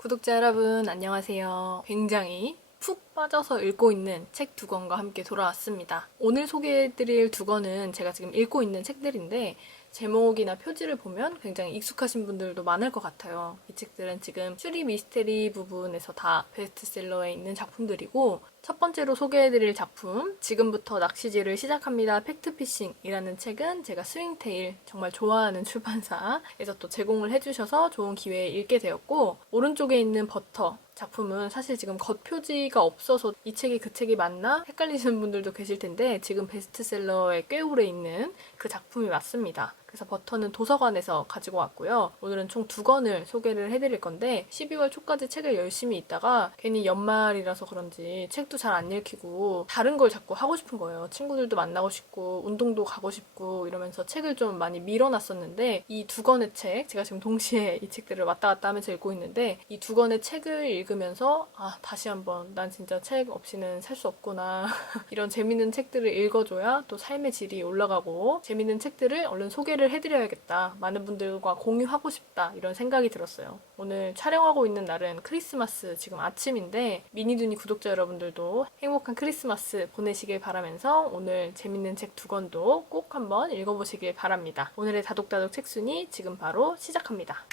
구독자 여러분, 안녕하세요. 굉장히 푹 빠져서 읽고 있는 책 두 권과 함께 돌아왔습니다. 오늘 소개해드릴 두 권은 제가 지금 읽고 있는 책들인데 제목이나 표지를 보면 굉장히 익숙하신 분들도 많을 것 같아요. 이 책들은 지금 추리 미스테리 부분에서 다 베스트셀러에 있는 작품들이고, 첫 번째로 소개해드릴 작품 지금부터 낚시질을 시작합니다. 팩트피싱이라는 책은 제가 스윙테일 정말 좋아하는 출판사에서 또 제공을 해주셔서 좋은 기회에 읽게 되었고, 오른쪽에 있는 버터 작품은 사실 지금 겉표지가 없어서 이 책이 그 책이 맞나 헷갈리시는 분들도 계실 텐데 지금 베스트셀러에 꽤 오래 있는 그 작품이 맞습니다. 그래서 버터는 도서관에서 가지고 왔고요. 오늘은 총 두 권을 소개를 해드릴 건데 12월 초까지 책을 열심히 읽다가 괜히 연말이라서 그런지 책도 잘 안 읽히고 다른 걸 자꾸 하고 싶은 거예요. 친구들도 만나고 싶고 운동도 가고 싶고 이러면서 책을 좀 많이 밀어놨었는데 이 두 권의 책, 제가 지금 동시에 이 책들을 왔다 갔다 하면서 읽고 있는데 이 두 권의 책을 읽으면서 다시 한번 난 진짜 책 없이는 살 수 없구나. 이런 재밌는 책들을 읽어줘야 또 삶의 질이 올라가고 재밌는 책들을 얼른 소개를 해드려야겠다. 많은 분들과 공유하고 싶다. 이런 생각이 들었어요. 오늘 촬영하고 있는 날은 크리스마스 지금 아침인데 미니두니 구독자 여러분들도 행복한 크리스마스 보내시길 바라면서 오늘 재밌는 책 두 권도 꼭 한번 읽어보시길 바랍니다. 오늘의 다독다독 책순위 지금 바로 시작합니다.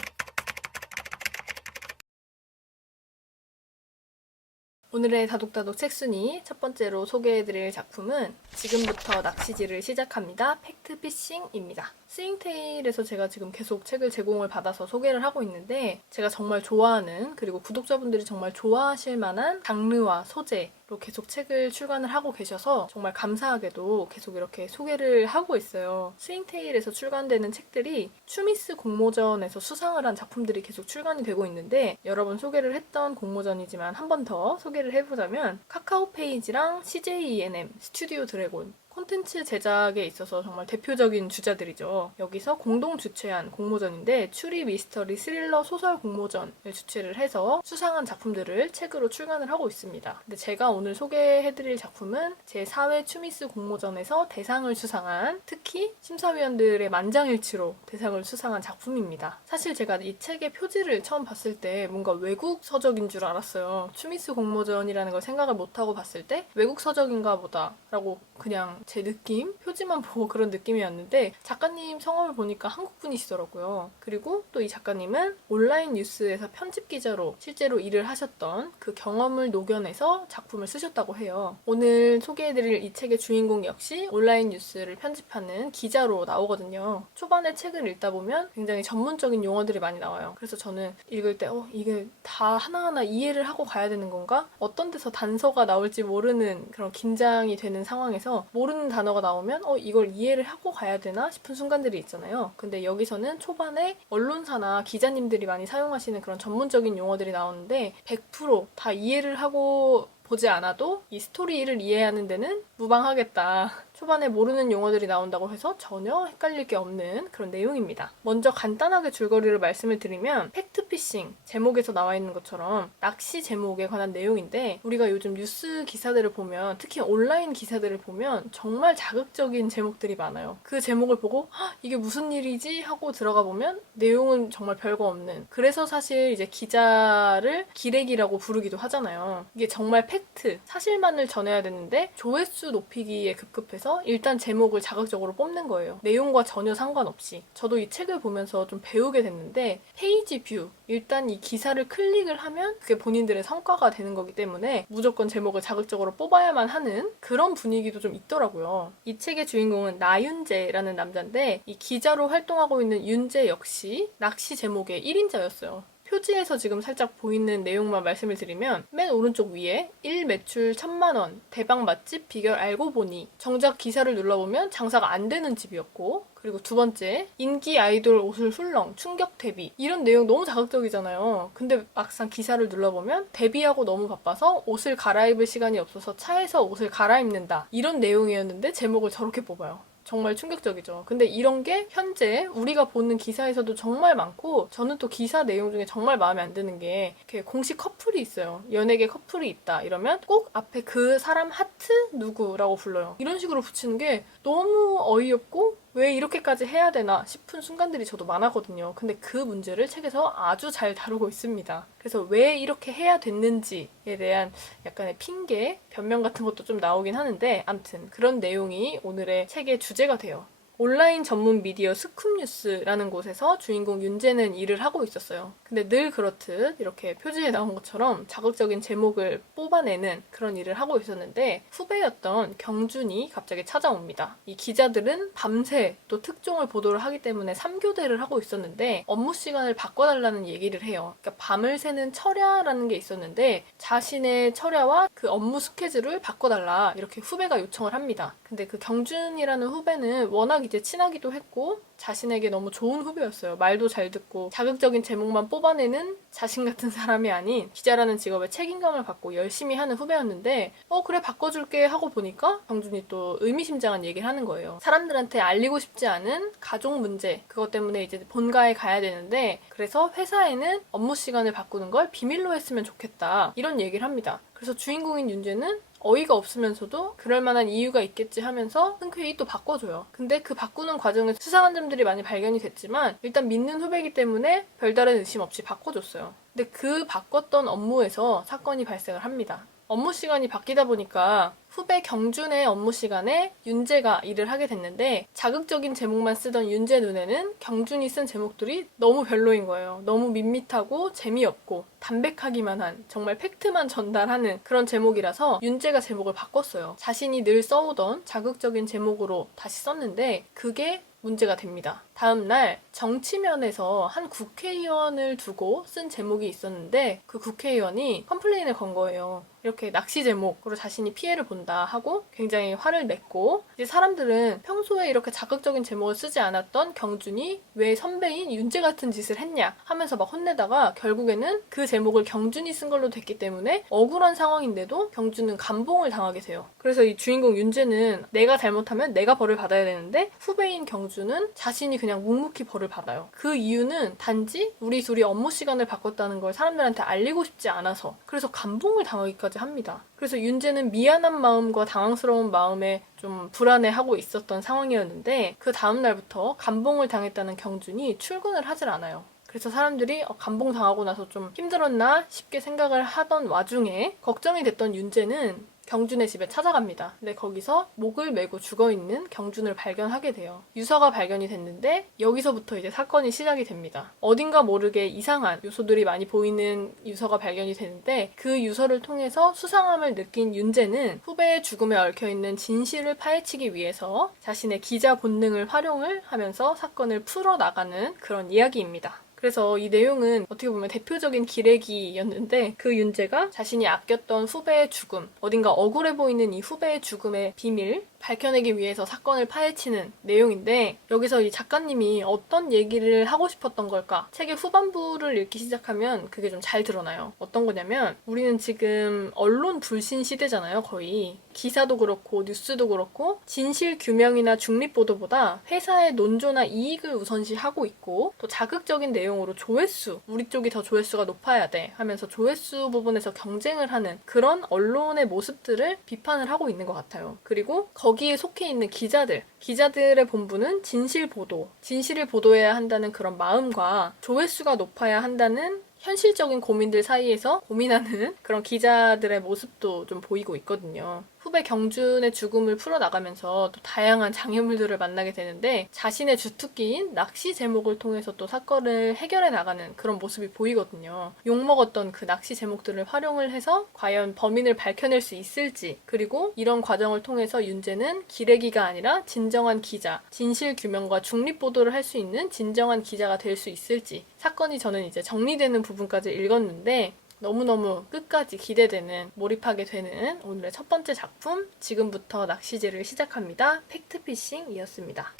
오늘의 다독다독 책순위 첫 번째로 소개해드릴 작품은 지금부터 낚시질을 시작합니다. 팩트피싱입니다. 스윙테일에서 제가 지금 계속 책을 제공을 받아서 소개를 하고 있는데 제가 정말 좋아하는 그리고 구독자분들이 정말 좋아하실 만한 장르와 소재로 계속 책을 출간을 하고 계셔서 정말 감사하게도 계속 이렇게 소개를 하고 있어요. 스윙테일에서 출간되는 책들이 추미스 공모전에서 수상을 한 작품들이 계속 출간이 되고 있는데 여러 번 소개를 했던 공모전이지만 한 번 더 소개를 해보자면 카카오페이지랑 CJENM, 스튜디오 드래곤 콘텐츠 제작에 있어서 정말 대표적인 주자들이죠. 여기서 공동 주최한 공모전인데 추리 미스터리 스릴러 소설 공모전을 주최를 해서 수상한 작품들을 책으로 출간을 하고 있습니다. 근데 제가 오늘 소개해드릴 작품은 제4회 추미스 공모전에서 대상을 수상한 특히 심사위원들의 만장일치로 대상을 수상한 작품입니다. 사실 제가 이 책의 표지를 처음 봤을 때 뭔가 외국 서적인 줄 알았어요. 추미스 공모전이라는 걸 생각을 못하고 봤을 때 외국 서적인가 보다 라고 그냥 제 느낌? 표지만 보고 그런 느낌이었는데 작가님 성함을 보니까 한국분이시더라고요. 그리고 또 이 작가님은 온라인 뉴스에서 편집 기자로 실제로 일을 하셨던 그 경험을 녹여내서 작품을 쓰셨다고 해요. 오늘 소개해드릴 이 책의 주인공 역시 온라인 뉴스를 편집하는 기자로 나오거든요. 초반에 책을 읽다 보면 굉장히 전문적인 용어들이 많이 나와요. 그래서 저는 읽을 때 이게 다 하나하나 이해를 하고 가야 되는 건가? 어떤 데서 단서가 나올지 모르는 그런 긴장이 되는 상황에서 모르는 단어가 나오면 이걸 이해를 하고 가야 되나 싶은 순간들이 있잖아요. 근데 여기서는 초반에 언론사나 기자님들이 많이 사용하시는 그런 전문적인 용어들이 나오는데 100%다 이해를 하고 보지 않아도 이 스토리를 이해하는 데는 무방하겠다. 초반에 모르는 용어들이 나온다고 해서 전혀 헷갈릴 게 없는 그런 내용입니다. 먼저 간단하게 줄거리를 말씀을 드리면 팩트피싱, 제목에서 나와 있는 것처럼 낚시 제목에 관한 내용인데 우리가 요즘 뉴스 기사들을 보면 특히 온라인 기사들을 보면 정말 자극적인 제목들이 많아요. 그 제목을 보고 이게 무슨 일이지? 하고 들어가 보면 내용은 정말 별거 없는, 그래서 사실 이제 기자를 기레기라고 부르기도 하잖아요. 이게 정말 팩트, 사실만을 전해야 되는데 조회수 높이기에 급급해서 일단 제목을 자극적으로 뽑는 거예요. 내용과 전혀 상관없이. 저도 이 책을 보면서 좀 배우게 됐는데 페이지 뷰, 일단 이 기사를 클릭을 하면 그게 본인들의 성과가 되는 거기 때문에 무조건 제목을 자극적으로 뽑아야만 하는 그런 분위기도 좀 있더라고요. 이 책의 주인공은 나윤재라는 남자인데 이 기자로 활동하고 있는 윤재 역시 낚시 제목의 1인자였어요. 표지에서 지금 살짝 보이는 내용만 말씀을 드리면 맨 오른쪽 위에 1 매출 1,000만원 대박 맛집 비결 알고 보니, 정작 기사를 눌러보면 장사가 안 되는 집이었고, 그리고 두 번째 인기 아이돌 옷을 훌렁 충격 데뷔, 이런 내용 너무 자극적이잖아요. 근데 막상 기사를 눌러보면 데뷔하고 너무 바빠서 옷을 갈아입을 시간이 없어서 차에서 옷을 갈아입는다, 이런 내용이었는데 제목을 저렇게 뽑아요. 정말 충격적이죠. 근데 이런 게 현재 우리가 보는 기사에서도 정말 많고, 저는 또 기사 내용 중에 정말 마음에 안 드는 게 이렇게 공식 커플이 있어요. 연예계 커플이 있다 이러면 꼭 앞에 그 사람 하트 누구라고 불러요. 이런 식으로 붙이는 게 너무 어이없고 왜 이렇게까지 해야 되나 싶은 순간들이 저도 많았거든요. 근데 그 문제를 책에서 아주 잘 다루고 있습니다. 그래서 왜 이렇게 해야 됐는지에 대한 약간의 핑계, 변명 같은 것도 좀 나오긴 하는데 암튼 그런 내용이 오늘의 책의 주제가 돼요. 온라인 전문 미디어 스쿱뉴스라는 곳에서 주인공 윤재는 일을 하고 있었어요. 근데 늘 그렇듯 이렇게 표지에 나온 것처럼 자극적인 제목을 뽑아내는 그런 일을 하고 있었는데 후배였던 경준이 갑자기 찾아옵니다. 이 기자들은 밤새 또 특종을 보도를 하기 때문에 3교대를 하고 있었는데 업무 시간을 바꿔달라는 얘기를 해요. 그러니까 밤을 새는 철야라는 게 있었는데 자신의 철야와 그 업무 스케줄을 바꿔달라 이렇게 후배가 요청을 합니다. 근데 그 경준이라는 후배는 워낙 이제 친하기도 했고 자신에게 너무 좋은 후배였어요. 말도 잘 듣고 자극적인 제목만 뽑아내는 자신 같은 사람이 아닌 기자라는 직업에 책임감을 갖고 열심히 하는 후배였는데 그래 바꿔줄게 하고 보니까 경준이 또 의미심장한 얘기를 하는 거예요. 사람들한테 알리고 싶지 않은 가족 문제 그것 때문에 이제 본가에 가야 되는데 그래서 회사에는 업무 시간을 바꾸는 걸 비밀로 했으면 좋겠다 이런 얘기를 합니다. 그래서 주인공인 윤재는 어이가 없으면서도 그럴 만한 이유가 있겠지 하면서 흔쾌히 또 바꿔줘요. 근데 그 바꾸는 과정에 수상한 점들이 많이 발견이 됐지만 일단 믿는 후배이기 때문에 별다른 의심 없이 바꿔줬어요. 근데 그 바꿨던 업무에서 사건이 발생을 합니다. 업무 시간이 바뀌다 보니까 후배 경준의 업무 시간에 윤재가 일을 하게 됐는데 자극적인 제목만 쓰던 윤재 눈에는 경준이 쓴 제목들이 너무 별로인 거예요. 너무 밋밋하고 재미없고 담백하기만 한 정말 팩트만 전달하는 그런 제목이라서 윤재가 제목을 바꿨어요. 자신이 늘 써오던 자극적인 제목으로 다시 썼는데 그게 문제가 됩니다. 다음날 정치면에서 한 국회의원을 두고 쓴 제목이 있었는데 그 국회의원이 컴플레인을 건 거예요. 이렇게 낚시 제목으로 자신이 피해를 본다 하고 굉장히 화를 냈고 이제 사람들은 평소에 이렇게 자극적인 제목을 쓰지 않았던 경준이 왜 선배인 윤재 같은 짓을 했냐 하면서 막 혼내다가 결국에는 그 제목을 경준이 쓴 걸로 됐기 때문에 억울한 상황인데도 경준은 감봉을 당하게 돼요. 그래서 이 주인공 윤재는 내가 잘못하면 내가 벌을 받아야 되는데 후배인 경준은 자신이 그냥 묵묵히 벌을 받아요. 그 이유는 단지 우리 둘이 업무 시간을 바꿨다는 걸 사람들한테 알리고 싶지 않아서 그래서 감봉을 당하기까지 합니다. 그래서 윤재는 미안한 마음과 당황스러운 마음에 좀 불안해하고 있었던 상황이었는데 그 다음날부터 감봉을 당했다는 경준이 출근을 하질 않아요. 그래서 사람들이 감봉 당하고 나서 좀 힘들었나 싶게 생각을 하던 와중에 걱정이 됐던 윤재는 경준의 집에 찾아갑니다. 근데 거기서 목을 메고 죽어있는 경준을 발견하게 돼요. 유서가 발견이 됐는데 여기서부터 이제 사건이 시작이 됩니다. 어딘가 모르게 이상한 요소들이 많이 보이는 유서가 발견이 되는데 그 유서를 통해서 수상함을 느낀 윤재는 후배의 죽음에 얽혀있는 진실을 파헤치기 위해서 자신의 기자 본능을 활용을 하면서 사건을 풀어나가는 그런 이야기입니다. 그래서 이 내용은 어떻게 보면 대표적인 기레기였는데 그 윤재가 자신이 아꼈던 후배의 죽음, 어딘가 억울해 보이는 이 후배의 죽음의 비밀 밝혀내기 위해서 사건을 파헤치는 내용인데 여기서 이 작가님이 어떤 얘기를 하고 싶었던 걸까? 책의 후반부를 읽기 시작하면 그게 좀 잘 드러나요. 어떤 거냐면 우리는 지금 언론 불신 시대잖아요, 거의. 기사도 그렇고 뉴스도 그렇고 진실 규명이나 중립 보도보다 회사의 논조나 이익을 우선시하고 있고 또 자극적인 내용으로 조회수, 우리 쪽이 더 조회수가 높아야 돼 하면서 조회수 부분에서 경쟁을 하는 그런 언론의 모습들을 비판을 하고 있는 것 같아요. 그리고 거기에 속해 있는 기자들의 본분은 진실 보도, 진실을 보도해야 한다는 그런 마음과 조회수가 높아야 한다는 현실적인 고민들 사이에서 고민하는 그런 기자들의 모습도 좀 보이고 있거든요. 후배 경준의 죽음을 풀어나가면서 또 다양한 장애물들을 만나게 되는데 자신의 주특기인 낚시 제목을 통해서 또 사건을 해결해 나가는 그런 모습이 보이거든요. 욕먹었던 그 낚시 제목들을 활용을 해서 과연 범인을 밝혀낼 수 있을지 그리고 이런 과정을 통해서 윤재는 기레기가 아니라 진정한 기자, 진실 규명과 중립 보도를 할 수 있는 진정한 기자가 될 수 있을지 사건이 저는 이제 정리되는 부분까지 읽었는데 너무너무 끝까지 기대되는, 몰입하게 되는 오늘의 첫 번째 작품, 지금부터 낚시질을 시작합니다. 팩트피싱이었습니다.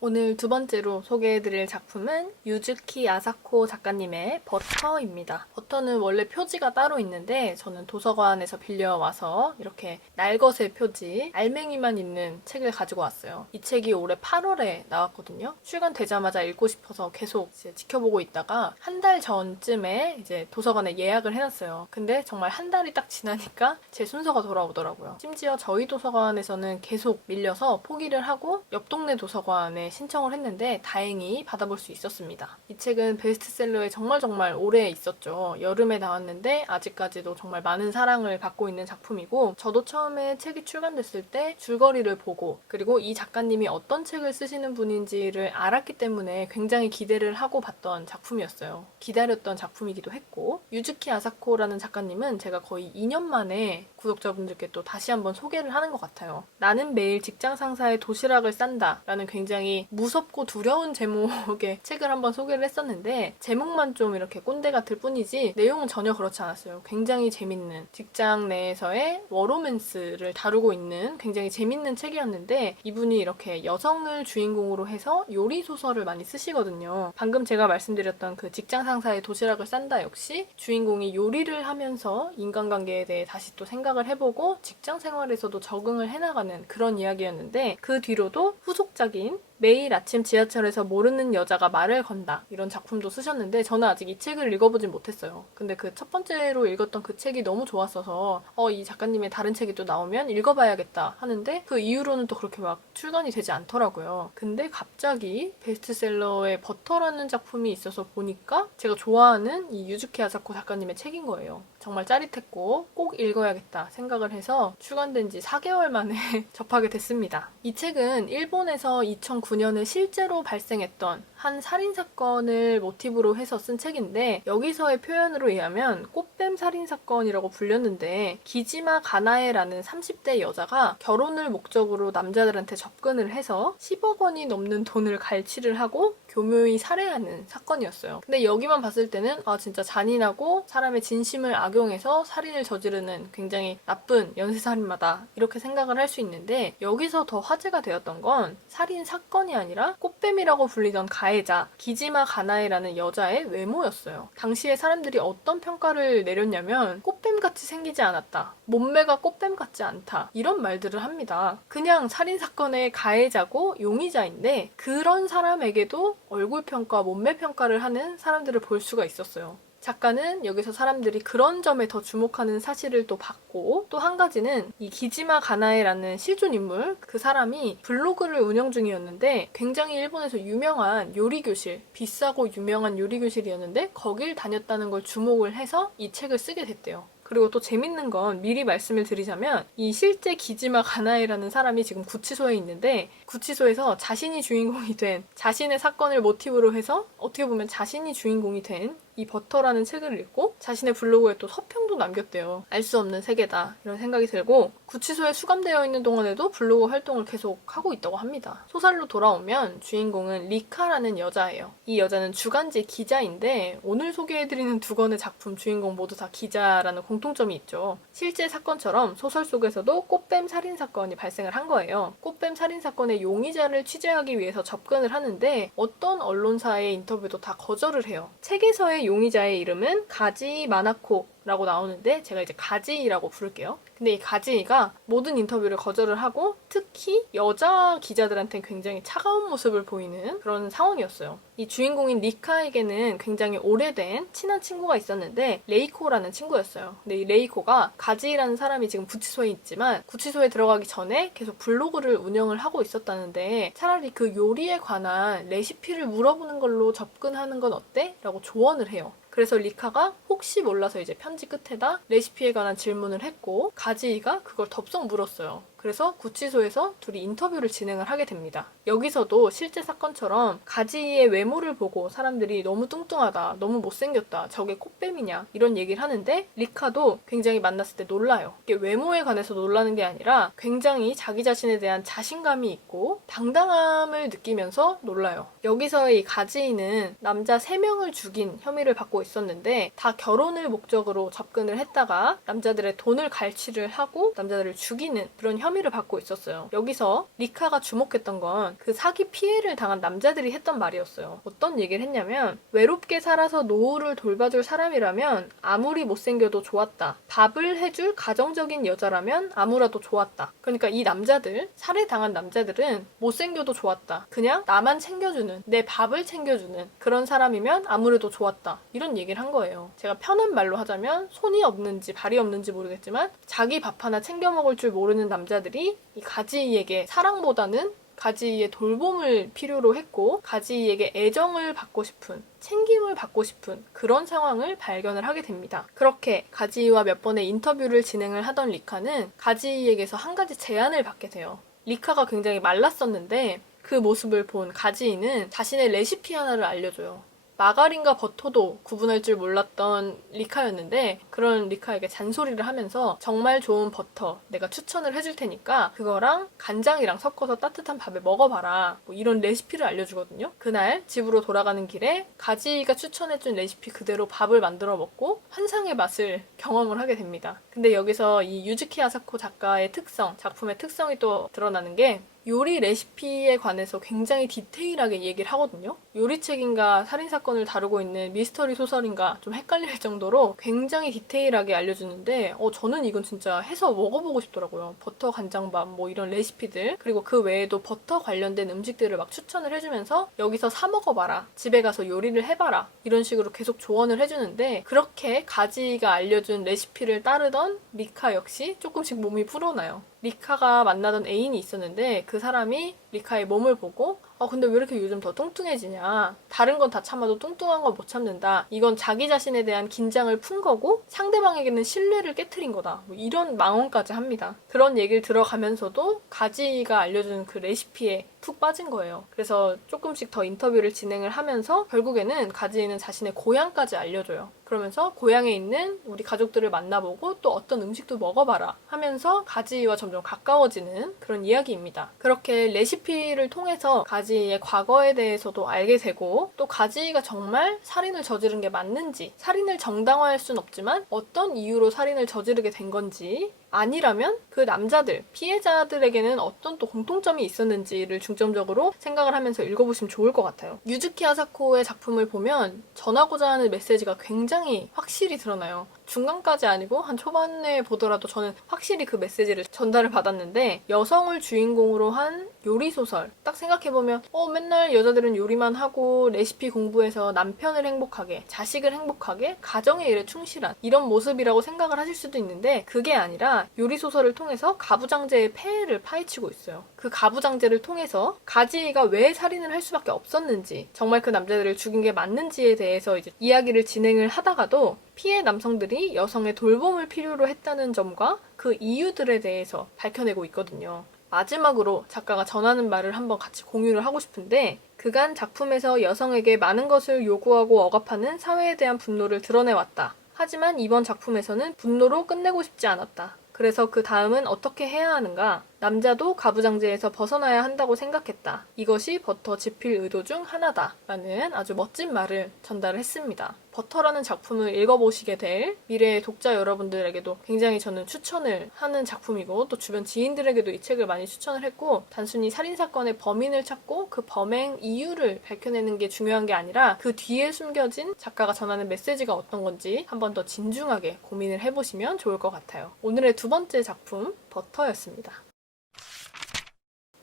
오늘 두 번째로 소개해드릴 작품은 유즈키 아사코 작가님의 버터입니다. 버터는 원래 표지가 따로 있는데 저는 도서관에서 빌려와서 이렇게 날것의 표지, 알맹이만 있는 책을 가지고 왔어요. 이 책이 올해 8월에 나왔거든요. 출간되자마자 읽고 싶어서 계속 이제 지켜보고 있다가 한 달 전쯤에 이제 도서관에 예약을 해놨어요. 근데 정말 한 달이 딱 지나니까 제 순서가 돌아오더라고요. 심지어 저희 도서관에서는 계속 밀려서 포기를 하고 옆 동네 도서관에 신청을 했는데 다행히 받아볼 수 있었습니다. 이 책은 베스트셀러에 정말 오래 있었죠. 여름에 나왔는데 아직까지도 정말 많은 사랑을 받고 있는 작품이고 저도 처음에 책이 출간됐을 때 줄거리를 보고 그리고 이 작가님이 어떤 책을 쓰시는 분인지를 알았기 때문에 굉장히 기대를 하고 봤던 작품이었어요. 기다렸던 작품이기도 했고 유즈키 아사코라는 작가님은 제가 거의 2년 만에 구독자분들께 또 다시 한번 소개를 하는 것 같아요. 나는 매일 직장 상사의 도시락을 싼다 라는 굉장히 무섭고 두려운 제목의 책을 한번 소개를 했었는데 제목만 좀 이렇게 꼰대 같을 뿐이지 내용은 전혀 그렇지 않았어요. 굉장히 재밌는 직장 내에서의 워로맨스를 다루고 있는 굉장히 재밌는 책이었는데 이분이 이렇게 여성을 주인공으로 해서 요리 소설을 많이 쓰시거든요. 방금 제가 말씀드렸던 그 직장 상사의 도시락을 싼다 역시 주인공이 요리를 하면서 인간관계에 대해 다시 또 생각을 해보고 직장 생활에서도 적응을 해나가는 그런 이야기였는데 그 뒤로도 후속작인 매일 아침 지하철에서 모르는 여자가 말을 건다 이런 작품도 쓰셨는데 저는 아직 이 책을 읽어보진 못했어요. 근데 그 첫 번째로 읽었던 그 책이 너무 좋았어서 이 작가님의 다른 책이 또 나오면 읽어봐야겠다 하는데 그 이후로는 또 그렇게 막 출간이 되지 않더라고요. 근데 갑자기 베스트셀러에 버터라는 작품이 있어서 보니까 제가 좋아하는 이 유즈키 아사코 작가님의 책인 거예요. 정말 짜릿했고 꼭 읽어야겠다 생각을 해서 출간된 지 4개월 만에 접하게 됐습니다. 이 책은 일본에서 2009년에 실제로 발생했던 한 살인사건을 모티브로 해서 쓴 책인데 여기서의 표현으로 의하면 꽃뱀 살인사건이라고 불렸는데 기지마 가나에라는 30대 여자가 결혼을 목적으로 남자들한테 접근을 해서 10억 원이 넘는 돈을 갈취를 하고 교묘히 살해하는 사건이었어요. 근데 여기만 봤을 때는 진짜 잔인하고 사람의 진심을 악용해서 살인을 저지르는 굉장히 나쁜 연쇄살인마다 이렇게 생각을 할 수 있는데 여기서 더 화제가 되었던 건 살인 사건이 아니라 꽃뱀이라고 불리던 가해자 기지마 가나에라는 여자의 외모였어요. 당시에 사람들이 어떤 평가를 내렸냐면 꽃뱀같이 생기지 않았다. 몸매가 꽃뱀 같지 않다. 이런 말들을 합니다. 그냥 살인사건의 가해자고 용의자인데 그런 사람에게도 얼굴 평가, 몸매 평가를 하는 사람들을 볼 수가 있었어요. 작가는 여기서 사람들이 그런 점에 더 주목하는 사실을 또 봤고 또 한 가지는 이 기지마 가나에라는 실존 인물 그 사람이 블로그를 운영 중이었는데 굉장히 일본에서 유명한 요리교실 비싸고 유명한 요리교실이었는데 거길 다녔다는 걸 주목을 해서 이 책을 쓰게 됐대요. 그리고 또 재밌는 건 미리 말씀을 드리자면 이 실제 기지마 가나에라는 사람이 지금 구치소에 있는데 구치소에서 자신이 주인공이 된 자신의 사건을 모티브로 해서 어떻게 보면 자신이 주인공이 된 이 버터라는 책을 읽고 자신의 블로그에 또 서평도 남겼대요. 알 수 없는 세계다 이런 생각이 들고 구치소에 수감되어 있는 동안에도 블로그 활동을 계속 하고 있다고 합니다. 소설로 돌아오면 주인공은 리카라는 여자예요. 이 여자는 주간지 기자인데 오늘 소개해드리는 두 권의 작품 주인공 모두 다 기자라는 공통점이 있죠. 실제 사건처럼 소설 속에서도 꽃뱀 살인사건이 발생을 한 거예요. 꽃뱀 살인사건의 용의자를 취재하기 위해서 접근을 하는데 어떤 언론사의 인터뷰도 다 거절을 해요. 책에서의 용의자의 이름은 가지 마나코라고 나오는데 제가 이제 가지라고 부를게요. 근데 이 가지이가 모든 인터뷰를 거절을 하고 특히 여자 기자들한테 굉장히 차가운 모습을 보이는 그런 상황이었어요. 이 주인공인 리카에게는 굉장히 오래된 친한 친구가 있었는데 레이코라는 친구였어요. 근데 이 레이코가 가지라는 사람이 지금 구치소에 있지만 구치소에 들어가기 전에 계속 블로그를 운영을 하고 있었다는데 차라리 그 요리에 관한 레시피를 물어보는 걸로 접근하는 건 어때? 라고 조언을 해요. 그래서 리카가 혹시 몰라서 이제 편지 끝에다 레시피에 관한 질문을 했고 가지이가 그걸 덥석 물었어요. 그래서 구치소에서 둘이 인터뷰를 진행을 하게 됩니다. 여기서도 실제 사건처럼 가지이의 외모를 보고 사람들이 너무 뚱뚱하다, 너무 못생겼다, 저게 꽃뱀이냐 이런 얘기를 하는데 리카도 굉장히 만났을 때 놀라요. 이게 외모에 관해서 놀라는 게 아니라 굉장히 자기 자신에 대한 자신감이 있고 당당함을 느끼면서 놀라요. 여기서의 이 가지이는 남자 3명을 죽인 혐의를 받고 있었는데 다 결혼을 목적으로 접근을 했다가 남자들의 돈을 갈취를 하고 남자들을 죽이는 그런 혐의를 받고 있었어요. 여기서 리카가 주목했던 건 그 사기 피해를 당한 남자들이 했던 말이었어요. 어떤 얘기를 했냐면 외롭게 살아서 노후를 돌봐줄 사람이라면 아무리 못생겨도 좋았다. 밥을 해줄 가정적인 여자라면 아무라도 좋았다. 그러니까 이 남자들, 살해당한 남자들은 못생겨도 좋았다. 그냥 나만 챙겨주는, 내 밥을 챙겨주는 그런 사람이면 아무래도 좋았다. 이런 얘기를 한 거예요. 제가 편한 말로 하자면 손이 없는지 발이 없는지 모르겠지만 자기 밥 하나 챙겨 먹을 줄 모르는 남자들이 이 가지이에게 사랑보다는 가지이의 돌봄을 필요로 했고 가지이에게 애정을 받고 싶은, 챙김을 받고 싶은 그런 상황을 발견을 하게 됩니다. 그렇게 가지이와 몇 번의 인터뷰를 진행을 하던 리카는 가지이에게서 한 가지 제안을 받게 돼요. 리카가 굉장히 말랐었는데 그 모습을 본 가지이는 자신의 레시피 하나를 알려줘요. 마가린과 버터도 구분할 줄 몰랐던 리카였는데 그런 리카에게 잔소리를 하면서 정말 좋은 버터 내가 추천을 해줄 테니까 그거랑 간장이랑 섞어서 따뜻한 밥에 먹어봐라. 뭐 이런 레시피를 알려주거든요. 그날 집으로 돌아가는 길에 가지이가 추천해준 레시피 그대로 밥을 만들어 먹고 환상의 맛을 경험을 하게 됩니다. 근데 여기서 이 유즈키 아사코 작가의 특성, 작품의 특성이 또 드러나는 게 요리 레시피에 관해서 굉장히 디테일하게 얘기를 하거든요. 요리책인가 살인사건을 다루고 있는 미스터리 소설인가 좀 헷갈릴 정도로 굉장히 디테일하게 알려주는데 저는 이건 진짜 해서 먹어보고 싶더라고요. 버터 간장밥 뭐 이런 레시피들 그리고 그 외에도 버터 관련된 음식들을 막 추천을 해주면서 여기서 사 먹어봐라. 집에 가서 요리를 해봐라. 이런 식으로 계속 조언을 해주는데 그렇게 가지가 알려준 레시피를 따르던 리카 역시 조금씩 몸이 불어나요. 리카가 만나던 애인이 있었는데 그 사람이 리카의 몸을 보고 근데 왜 이렇게 요즘 더 뚱뚱해지냐. 다른 건 다 참아도 뚱뚱한 건 못 참는다. 이건 자기 자신에 대한 긴장을 푼 거고 상대방에게는 신뢰를 깨트린 거다. 뭐 이런 망언까지 합니다. 그런 얘기를 들어가면서도 가지가 알려준 그 레시피에 푹 빠진 거예요. 그래서 조금씩 더 인터뷰를 진행을 하면서 결국에는 가지는 자신의 고향까지 알려줘요. 그러면서 고향에 있는 우리 가족들을 만나보고 또 어떤 음식도 먹어봐라 하면서 가지와 점점 가까워지는 그런 이야기입니다. 그렇게 레시피를 통해서 가지의 과거에 대해서도 알게 되고 또 가지가 정말 살인을 저지른 게 맞는지 살인을 정당화할 순 없지만 어떤 이유로 살인을 저지르게 된 건지 아니라면 그 남자들, 피해자들에게는 어떤 또 공통점이 있었는지를 중점적으로 생각을 하면서 읽어보시면 좋을 것 같아요. 유즈키 아사코의 작품을 보면 전하고자 하는 메시지가 굉장히 확실히 드러나요. 중간까지 아니고 한 초반에 보더라도 저는 확실히 그 메시지를 전달을 받았는데 여성을 주인공으로 한 요리소설 딱 생각해보면 맨날 여자들은 요리만 하고 레시피 공부해서 남편을 행복하게 자식을 행복하게 가정의 일에 충실한 이런 모습이라고 생각을 하실 수도 있는데 그게 아니라 요리소설을 통해서 가부장제의 폐해를 파헤치고 있어요. 그 가부장제를 통해서 가지이가 왜 살인을 할 수밖에 없었는지 정말 그 남자들을 죽인 게 맞는지에 대해서 이제 이야기를 진행을 하다가도 피해 남성들이 여성의 돌봄을 필요로 했다는 점과 그 이유들에 대해서 밝혀내고 있거든요. 마지막으로 작가가 전하는 말을 한번 같이 공유를 하고 싶은데 그간 작품에서 여성에게 많은 것을 요구하고 억압하는 사회에 대한 분노를 드러내왔다. 하지만 이번 작품에서는 분노로 끝내고 싶지 않았다. 그래서 그 다음은 어떻게 해야 하는가? 남자도 가부장제에서 벗어나야 한다고 생각했다. 이것이 버터 지필 의도 중 하나다. 라는 아주 멋진 말을 전달을 했습니다. 버터라는 작품을 읽어보시게 될 미래의 독자 여러분들에게도 굉장히 저는 추천을 하는 작품이고 또 주변 지인들에게도 이 책을 많이 추천을 했고 단순히 살인사건의 범인을 찾고 그 범행 이유를 밝혀내는 게 중요한 게 아니라 그 뒤에 숨겨진 작가가 전하는 메시지가 어떤 건지 한 번 더 진중하게 고민을 해보시면 좋을 것 같아요. 오늘의 두 번째 작품 버터였습니다.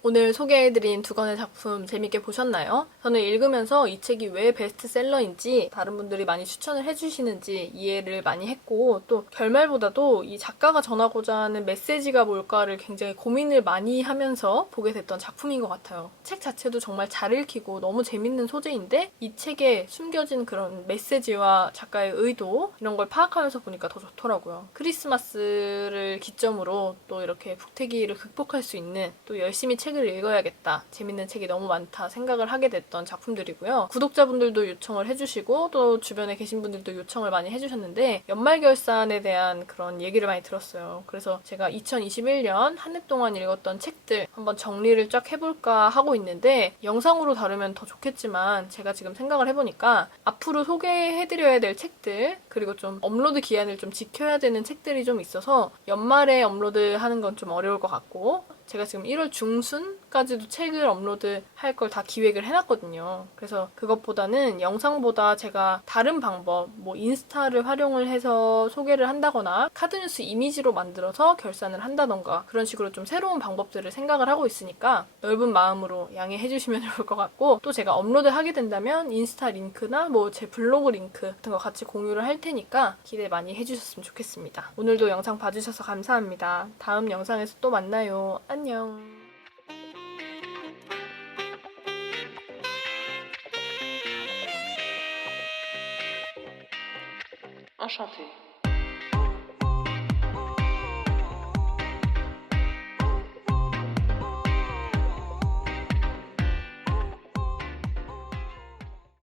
오늘 소개해드린 두 권의 작품 재밌게 보셨나요? 저는 읽으면서 이 책이 왜 베스트셀러인지 다른 분들이 많이 추천을 해주시는지 이해를 많이 했고 또 결말보다도 이 작가가 전하고자 하는 메시지가 뭘까를 굉장히 고민을 많이 하면서 보게 됐던 작품인 것 같아요. 책 자체도 정말 잘 읽히고 너무 재밌는 소재인데 이 책에 숨겨진 그런 메시지와 작가의 의도 이런 걸 파악하면서 보니까 더 좋더라고요. 크리스마스를 기점으로 또 이렇게 북태기를 극복할 수 있는 또 열심히 책을 책을 읽어야겠다, 재밌는 책이 너무 많다 생각을 하게 됐던 작품들이고요. 구독자분들도 요청을 해주시고 또 주변에 계신 분들도 요청을 많이 해주셨는데 연말결산에 대한 그런 얘기를 많이 들었어요. 그래서 제가 2021년 한 해 동안 읽었던 책들 한번 정리를 쫙 해볼까 하고 있는데 영상으로 다루면 더 좋겠지만 제가 지금 생각을 해보니까 앞으로 소개해드려야 될 책들 그리고 좀 업로드 기한을 좀 지켜야 되는 책들이 좀 있어서 연말에 업로드하는 건 좀 어려울 것 같고 제가 지금 1월 중순까지도 책을 업로드할 걸 다 기획을 해놨거든요. 그래서 그것보다는 영상보다 제가 다른 방법, 뭐 인스타를 활용을 해서 소개를 한다거나 카드뉴스 이미지로 만들어서 결산을 한다던가 그런 식으로 좀 새로운 방법들을 생각을 하고 있으니까 넓은 마음으로 양해해 주시면 좋을 것 같고 또 제가 업로드하게 된다면 인스타 링크나 뭐 제 블로그 링크 같은 거 같이 공유를 할 테니까 기대 많이 해주셨으면 좋겠습니다. 오늘도 영상 봐주셔서 감사합니다. 다음 영상에서 또 만나요. 안녕. Enchantée.